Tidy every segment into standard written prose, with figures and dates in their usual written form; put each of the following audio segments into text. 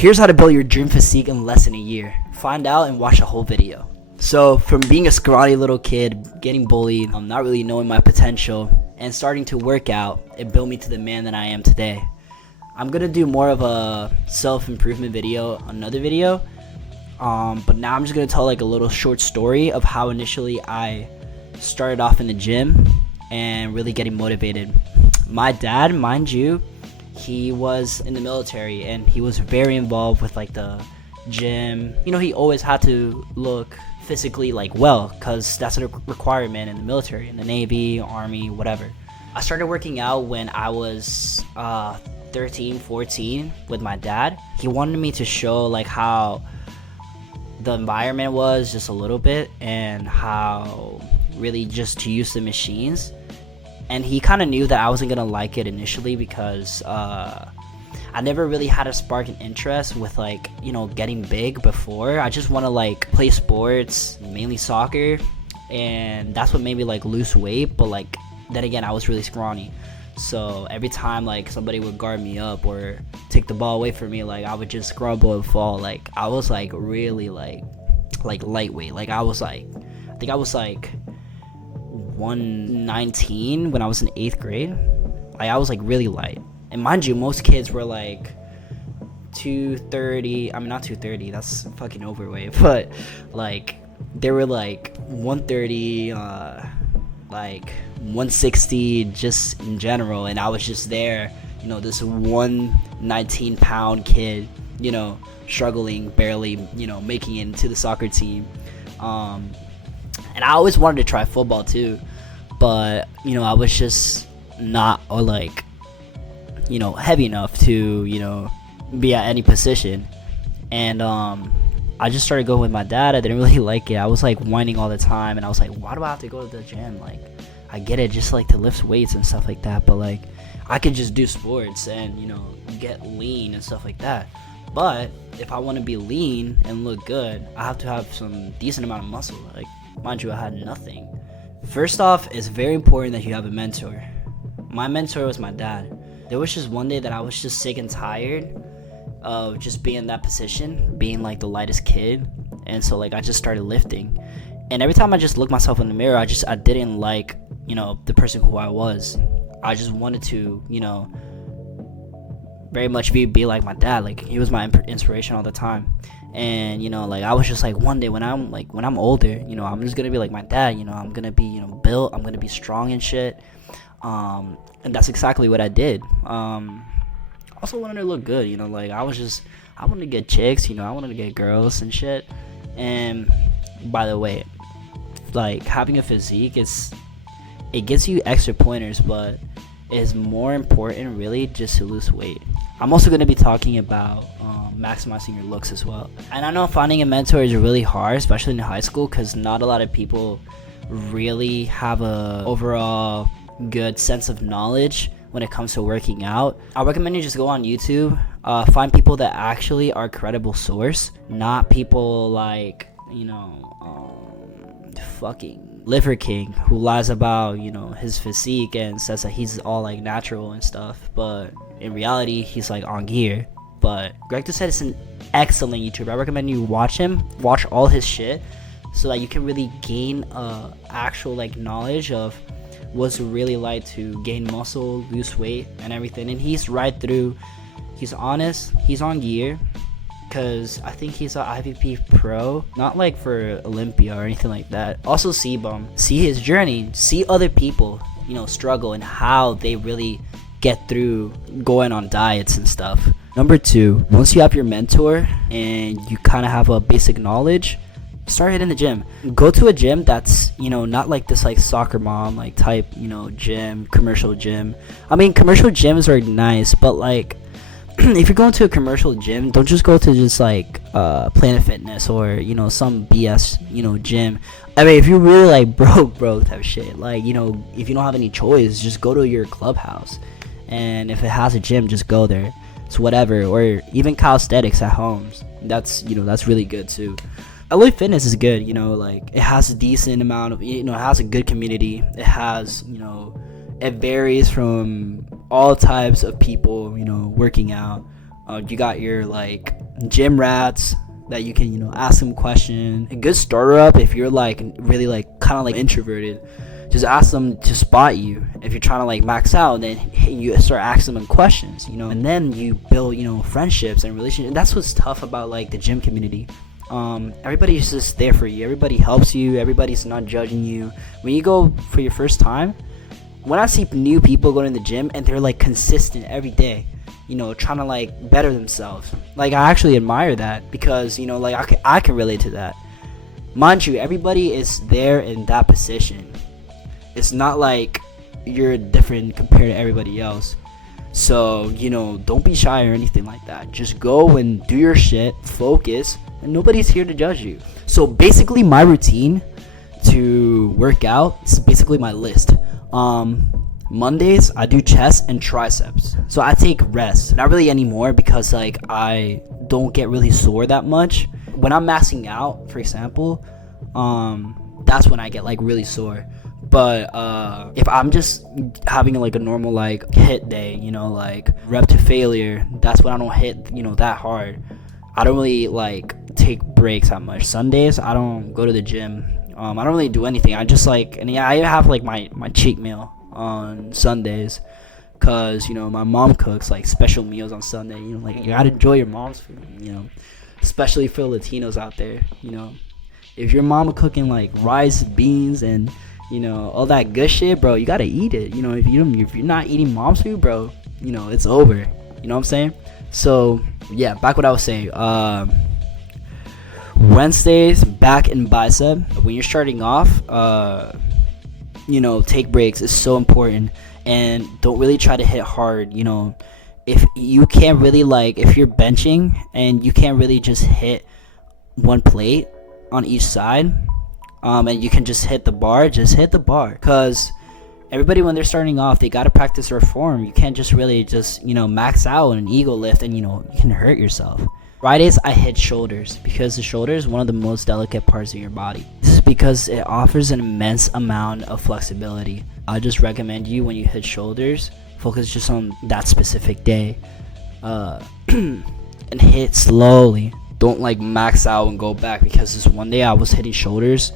Here's how to build your dream physique in less than a year. Find out and watch the whole video. So from being a scrawny little kid, getting bullied, not really knowing my potential, and starting to work out, it built me to the man that I am today. I'm gonna do more of a self-improvement video, another video, but now I'm just gonna tell like a little short story of how initially I started off in the gym and really getting motivated. My dad, mind you, he was in the military and he was very involved with like the gym. You know, he always had to look physically like well, because that's a requirement in the military, in the Navy, Army, whatever. I started working out when I was 13, 14 with my dad. He wanted me to show like how the environment was just a little bit and how really just to use the machines. And he kind of knew that I wasn't gonna like it initially because I never really had a spark in interest with like, you know, getting big before. I just want to like play sports, mainly soccer, and that's what made me like lose weight. But like then again, I was really scrawny, so every time like somebody would guard me up or take the ball away from me, like I would just crumble and fall. Like I was like really like lightweight. Like I think I was like 119 when I was in 8th grade. Like I was like really light. And mind you, most kids were like 230. I mean, not 230, that's fucking overweight, but like they were like 130, like 160 just in general. And I was just there, you know, this 119-pound kid, you know, struggling, barely, you know, making it into the soccer team. And I always wanted to try football too, but you know, I was just not like, you know, heavy enough to, you know, be at any position. And I just started going with my dad. I didn't really like it. I was like whining all the time, and I was like, why do I have to go to the gym? Like, I get it, just like to lift weights and stuff like that, but like I could just do sports and, you know, get lean and stuff like that. But if I want to be lean and look good, I have to have some decent amount of muscle. Like, mind you, I had nothing. First off, it's very important that you have a mentor. My mentor was my dad. There was just one day that I was just sick and tired of just being in that position, being like the lightest kid. And so like I just started lifting. And every time I just looked myself in the mirror, I didn't like, you know, the person who I was. I just wanted to, you know, very much be like my dad. Like he was my inspiration all the time. And you know, like I was just like, one day when I'm older, you know, I'm just gonna be like my dad. You know, I'm gonna be, you know, built, I'm gonna be strong and shit. And that's exactly what I did. Also wanted to look good, you know, like I wanted to get chicks, you know, I wanted to get girls and shit. And by the way, like having a physique it gives you extra pointers, but it's more important really just to lose weight. I'm also going to be talking about maximizing your looks as well. And I know finding a mentor is really hard, especially in high school, because not a lot of people really have a overall good sense of knowledge when it comes to working out. I recommend you just go on YouTube, find people that actually are a credible source, not people like, you know, fucking Liver King who lies about, you know, his physique and says that he's all like natural and stuff, but in reality he's like on gear. But Greg Doucette is an excellent YouTuber. I recommend you watch all his shit, so that you can really gain actual like knowledge of what's really like to gain muscle, lose weight and everything. And he's right through, he's honest, he's on gear, because I think he's an IVP pro, not like for Olympia or anything like that. Also see his journey, see other people, you know, struggle and how they really get through going on diets and stuff. Number 2, once you have your mentor and you kind of have a basic knowledge, start hitting the gym. Go to a gym that's, you know, not like this like soccer mom like type, you know, gym, commercial gym. I mean, commercial gyms are nice, but like if you're going to a commercial gym, don't just go to just like Planet Fitness or, you know, some BS, you know, gym. I mean, if you're really like broke type shit, like, you know, if you don't have any choice, just go to your clubhouse. And if it has a gym, just go there. It's whatever. Or even calisthenics at home. That's, you know, that's really good too. LA Fitness is good, you know, like it has a decent amount of, you know, it has a good community. It has, you know, it varies from all types of people, you know, working out. You got your like gym rats that you can, ask them questions. A good starter up, if you're like really like kind of like introverted, just ask them to spot you. If you're trying to like max out, then you start asking them questions, and then you build, friendships and relationships. And that's what's tough about like the gym community. Everybody's just there for you. Everybody helps you. Everybody's not judging you. When you go for your first time, when I see new people going to the gym and they're like consistent every day, trying to like better themselves, like I actually admire that, because like I can relate to that. Mind you, everybody is there in that position. It's not like you're different compared to everybody else. So don't be shy or anything like that. Just go and do your shit, focus, and nobody's here to judge you. So basically my routine to work out is basically my list. Mondays I do chest and triceps, so I take rest, not really anymore, because like I don't get really sore that much. When I'm maxing out, for example, that's when I get like really sore. But if I'm just having like a normal like hit day, like rep to failure, that's when I don't hit that hard. I don't really like take breaks that much. Sundays I don't go to the gym. I don't really do anything. I just like, and yeah, I have like my cheat meal on Sundays, cause my mom cooks like special meals on Sunday. Like you gotta enjoy your mom's food. Especially for Latinos out there. If your mama cooking like rice, beans, and all that good shit, bro, you gotta eat it. If you're not eating mom's food, bro, it's over. You know what I'm saying? So yeah, back what I was saying. Wednesdays, back and bicep. When you're starting off, take breaks is so important, and don't really try to hit hard. If you can't really like, if you're benching and you can't really just hit one plate on each side, and you can just hit the bar, because everybody, when they're starting off, they got to practice their form. You can't just really just max out an ego lift, and you can hurt yourself. Fridays I hit shoulders, because the shoulder is one of the most delicate parts of your body. This is because it offers an immense amount of flexibility. I just recommend you, when you hit shoulders, focus just on that specific day, and hit slowly. Don't like max out and go back, because this one day I was hitting shoulders,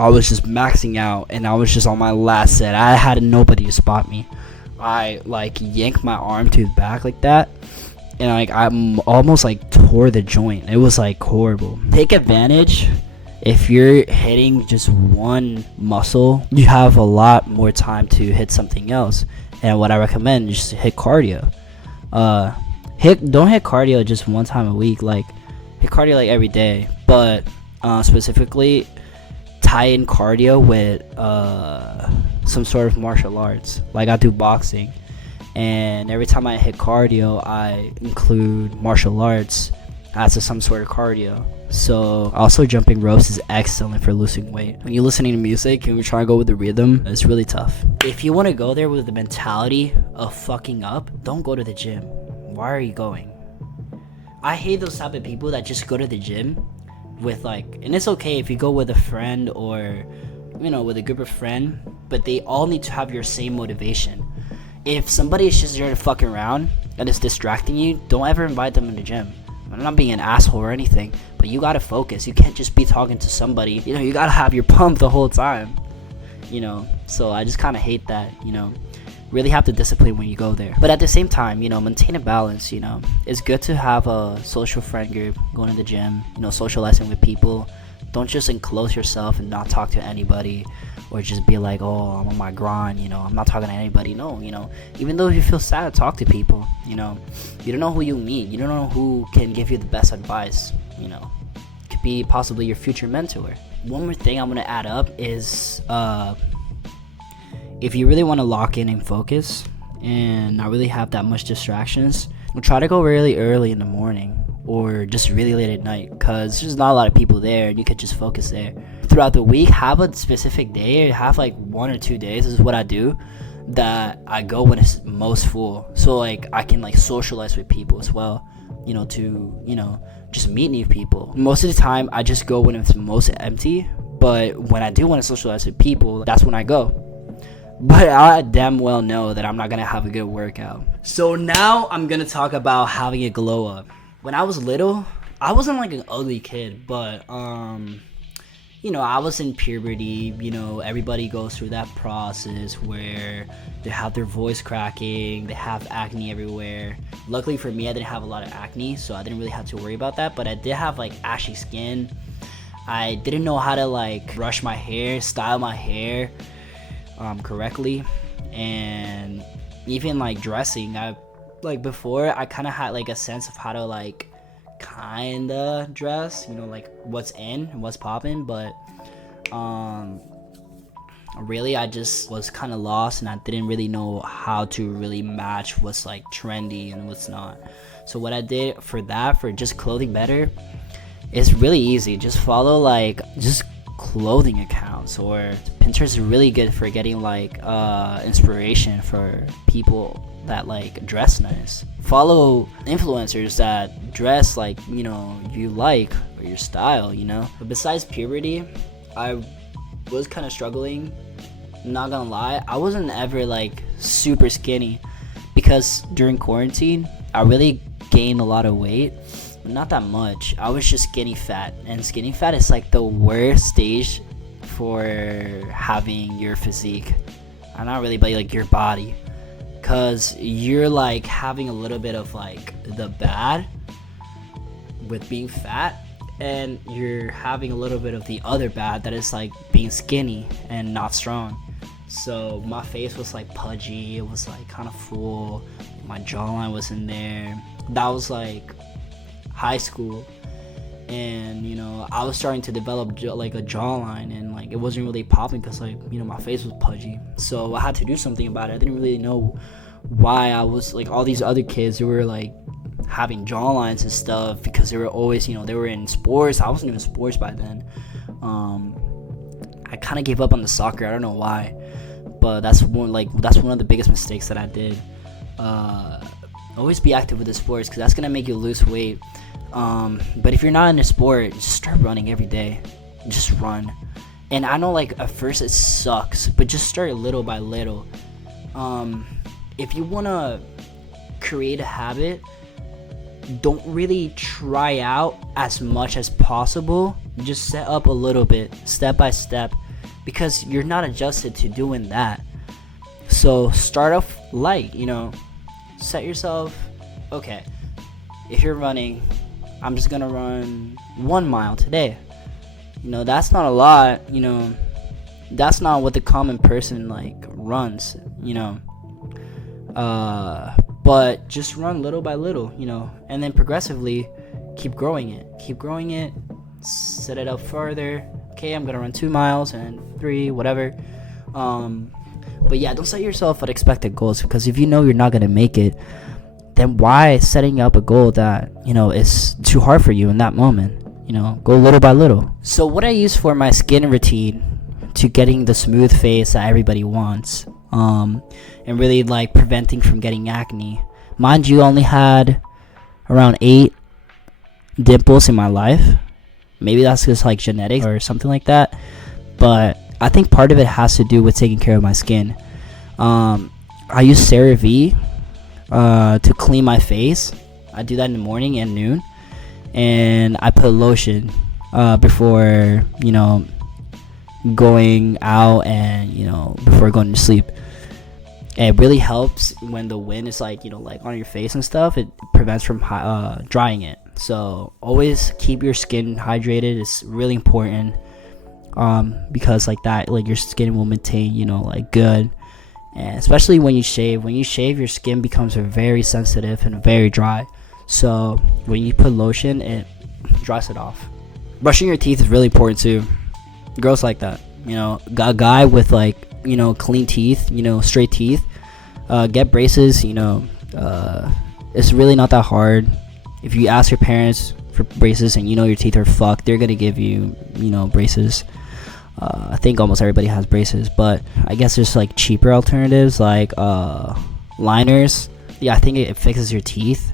I was just maxing out, and I was just on my last set. I had nobody to spot me. I like yanked my arm to the back like that, and like I'm almost like tore the joint. It was like horrible. Take advantage. If you're hitting just one muscle, you have a lot more time to hit something else. And what I recommend is just hit cardio. Don't hit cardio just one time a week. Like hit cardio like every day, but specifically tie in cardio with some sort of martial arts. Like I do boxing, and every time I hit cardio, I include martial arts as some sort of cardio. So also jumping ropes is excellent for losing weight. When you're listening to music and you're trying to go with the rhythm, it's really tough. If you want to go there with the mentality of fucking up, don't go to the gym. Why are you going? I hate those type of people that just go to the gym with like, and it's okay if you go with a friend or with a group of friends, but they all need to have your same motivation. If somebody is just there to fuck around and is distracting you, don't ever invite them in the gym. I'm not being an asshole or anything, but you gotta focus. You can't just be talking to somebody. You gotta have your pump the whole time. So I just kind of hate that. Really have to discipline when you go there. But at the same time, maintain a balance. It's good to have a social friend group, going to the gym, socializing with people. Don't just enclose yourself and not talk to anybody, or just be like, oh, I'm on my grind, I'm not talking to anybody. No, even though you feel sad, talk to people. You don't know who you meet. You don't know who can give you the best advice. Could be possibly your future mentor. One more thing I'm gonna add up is if you really want to lock in and focus and not really have that much distractions, try to go really early in the morning or just really late at night, because there's not a lot of people there and you could just focus there. Throughout the week, have a specific day, have like 1 or 2 days, this is what I do, that I go when it's most full, so like I can like socialize with people as well, to just meet new people. Most of the time I just go when it's most empty, but when I do want to socialize with people, that's when I go. But I damn well know that I'm not gonna have a good workout. So now I'm gonna talk about having a glow up. When I was little, I wasn't like an ugly kid, but you know, I was in puberty. You know, everybody goes through that process where they have their voice cracking, they have acne everywhere. Luckily for me, I didn't have a lot of acne, so I didn't really have to worry about that, but I did have like ashy skin. I didn't know how to like brush my hair, style my hair correctly, and even like dressing. Before, I kind of had like a sense of how to like kinda dress, you know, like what's in and what's popping, but really I just was kind of lost, and I didn't really know how to really match what's like trendy and what's not. So what I did for just clothing better, it's really easy. Just follow like just clothing accounts, or Pinterest is really good for getting like inspiration for people that like dress nice. Follow influencers that dress like, you know, you like, or your style, you know. But besides puberty, I was kind of struggling. Not gonna lie, I wasn't ever like super skinny, because during quarantine I really gained a lot of weight. Not that much. I was just skinny fat, and skinny fat is like the worst stage for having your physique. Not really, but like your body, because you're like having a little bit of like the bad with being fat, and you're having a little bit of the other bad, that is like being skinny and not strong. So my face was like pudgy, it was like kind of full, my jawline was in there. That was like high school, and you know, I was starting to develop like a jawline, and like it wasn't really popping because, like, you know, my face was pudgy. So I had to do something about it. I didn't really know why I was like all these other kids who were like having jawlines and stuff, because they were always, you know, they were in sports. I wasn't even sports by then. I kind of gave up on the soccer. I don't know why, but that's one of the biggest mistakes that I did. Always be active with the sports, because that's gonna make you lose weight. But if you're not in a sport, just start running every day. Just run. And I know, like, at first it sucks, but just start little by little. If you wanna create a habit, don't really try out as much as possible. Just set up a little bit, step by step, because you're not adjusted to doing that. So start off light, you know. Set yourself, okay, if you're running, I'm just gonna run 1 mile today. You know, that's not a lot, you know, that's not what the common person like runs, you know. But just run little by little, you know, and then progressively keep growing it, set it up further. Okay, I'm gonna run 2 miles and 3, whatever. But yeah, don't set yourself unexpected goals, because if you know you're not gonna make it, then why setting up a goal that, you know, is too hard for you in that moment? You know, go little by little. So what I use for my skin routine to getting the smooth face that everybody wants, and really like preventing from getting acne. Mind you, only had around 8 dimples in my life. Maybe that's just like genetics or something like that, but I think part of it has to do with taking care of my skin. I use CeraVe to clean my face. I do that in the morning and noon, and I put lotion before, you know, going out, and, you know, before going to sleep. It really helps when the wind is like, you know, like on your face and stuff. It prevents from drying it. So always keep your skin hydrated. It's really important. Because like that, like your skin will maintain, you know, like good. And especially when you shave your skin becomes very sensitive and very dry. So when you put lotion, it dries it off. Brushing your teeth is really important too. Girls like that, you know. A guy with like, you know, clean teeth, you know, straight teeth, get braces. You know, it's really not that hard. If you ask your parents for braces and you know your teeth are fucked, they're gonna give you, you know, braces. I think almost everybody has braces, but I guess there's like cheaper alternatives like liners. Yeah, I think it fixes your teeth,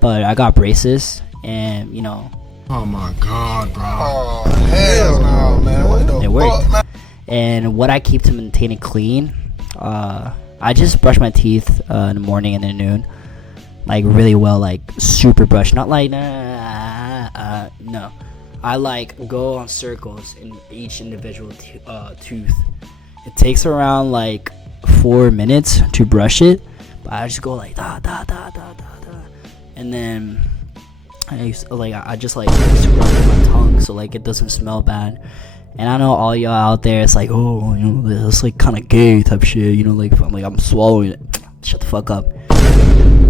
but I got braces, and you know. Oh my god, bro. Oh hell no, man. What the it worked. fuck, man? And what I keep to maintain it clean, I just brush my teeth in the morning and in noon. like really well, like super brush, not like no. I like go on circles in each individual tooth. It takes around like 4 minutes to brush it, but I just go like da da da da da da, and then I just like scrub my tongue so like it doesn't smell bad. And I know all y'all out there, it's like, oh, you know, it's like kind of gay type shit, you know, like if I'm swallowing it. Shut the fuck up.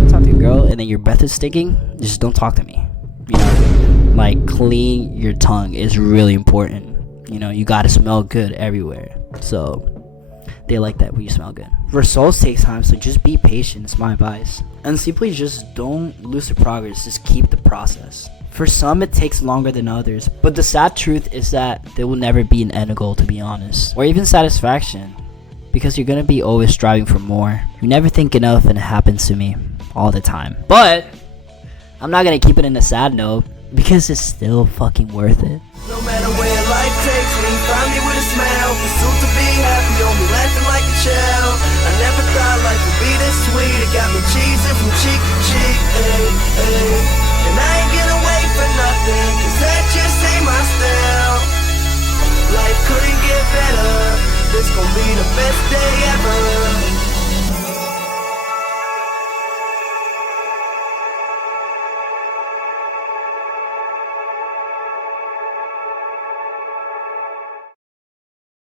Talk to your girl, and then your breath is stinking. Just don't talk to me. You know, like clean your tongue is really important. You know, you gotta smell good everywhere. So they like that when you smell good. Results take time, so just be patient. It's my advice. And simply just don't lose the progress. Just keep the process. For some, it takes longer than others, but the sad truth is that there will never be an end goal, to be honest, or even satisfaction, because you're gonna be always striving for more. You never think enough, and it happens to me all the time. But I'm not gonna keep it in a sad note, because it's still fucking worth it. No matter where life takes me, find me with a smile. Pursuit to be happy, only laughing like a child. I never thought life would be this sweet. It got me cheesing from cheek to cheek, ay, ay. And I ain't gonna wait for nothing, cause that just ain't my style. Life couldn't get better, this gon' be the best day ever.